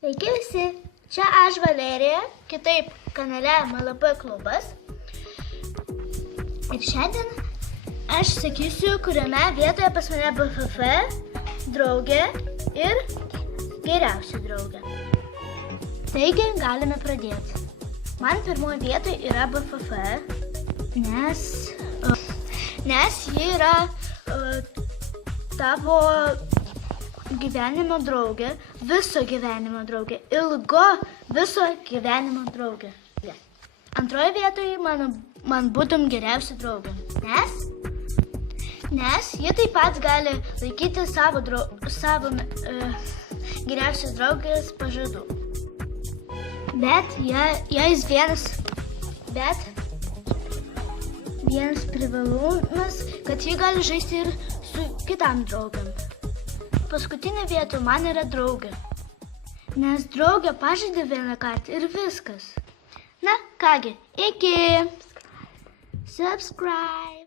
Sveiki visi, čia aš Valerija, kitaip kanale MLP klubas. Ir šiandien aš sakysiu, kuriame vietoje pas mane BFF, draugė ir geriausia draugė. Taigi galime pradėti. Man pirmoje vietoje yra BFF, nes ji yra tavo gyvenimo draugė, viso gyvenimo draugė, viso gyvenimo draugė. Antroje vietoje man būtum geriausia draugė, nes ji taip pat gali laikyti savo geriausios draugės pažadų. Bet vienas privalumas, kad ji gali žaisti ir su kitam draugam. Paskutinė vieta man yra draugė, nes draugė pažaidė vieną kartą ir viskas. Na kągi, iki! Subscribe!